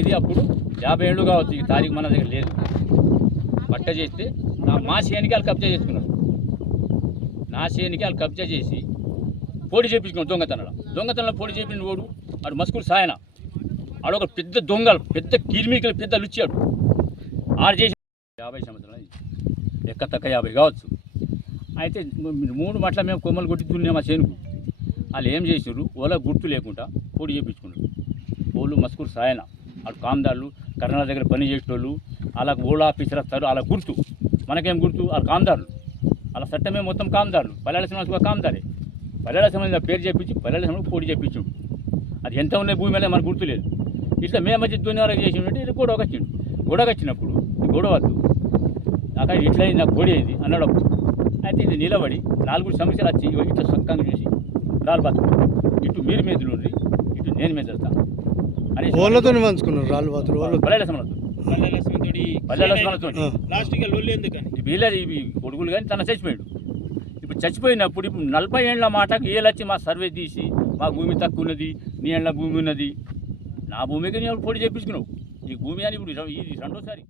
ఇది అప్పుడు 50 ఏళ్ళు కావచ్చు, ఈ తారీఖు మన దగ్గర లేదు. పట్ట చేస్తే మా చేనికి వాళ్ళు కబ్జా చేసుకున్నారు. నా చేనికి వాళ్ళు కబ్జా చేసి పోటీ చేయించుకున్నాడు. దొంగతనంలో పోటీ చేయించిన వాడు ఆడు మస్కూరు సాయన, ఆడొక పెద్ద దొంగలు, పెద్ద కిరిమికలు, పెద్ద లుచ్చాడు. ఆడు చేసి 50 సంవత్సరాలు ఎక్క తక్క 50 కావచ్చు. అయితే 3 మట్ల మేము కొమ్మలు కొట్టి దున్నాం మా చేనుకు. వాళ్ళు ఏం చేసారు, ఓలా గుర్తు లేకుండా పోటీ చేయించుకున్నారు. వాళ్ళు మస్కూరు సాయన, వాళ్ళు కామ్దారులు, కర్ణాల దగ్గర పని చేసేటోళ్ళు, వాళ్ళకు ఓలా ఆఫీసర్ వస్తారు. వాళ్ళ గుర్తు మనకేం గుర్తు, వాళ్ళ కామ్దారులు, వాళ్ళ చట్టమే మొత్తం కామ్దారులు. పల్లెల సమాజం కామ్దారే. పల్లెల సమాజం పేరు చెప్పించి పల్లెల సమాజం పోటీ చేయించాడు. అది ఎంత ఉన్నాయి భూమి మీద మనకు గుర్తు లేదు. ఇట్లా మేము మధ్య దున్నివారం చేసినట్టు ఇది గొడవ వచ్చిండు. గొడవ వచ్చినప్పుడు గొడవ వద్దు, అక్కడ ఇట్లా అయింది, నాకు పొడి అయింది అన్నాడు. అయితే ఇది నిలబడి 4 సమస్యలు వచ్చి ఇట్లా సొక్కంగా చూసి రాళ్ళు బతుకు, ఇటు మీరు మీద ఉండి ఇటు నేను మీద వెళ్తాను అని వాళ్ళతో పంచుకున్నారు. రాళ్ళు బాతులు పల్లెల సమాజం వీళ్ళది ఇవి కొడుకులు కానీ తన చచ్చిపోయాడు. ఇప్పుడు చచ్చిపోయినప్పుడు ఇప్పుడు 40 ఏళ్ళ మాటకు ఏళ్ళొచ్చి మా సర్వే తీసి మా భూమి తక్కువ ఉన్నది, నీ ఏళ్ళ భూమి ఉన్నది, నా భూమికి నేను పోటీ చేయించుకున్నావు. ఈ భూమి అని ఇప్పుడు ఇది రెండోసారి.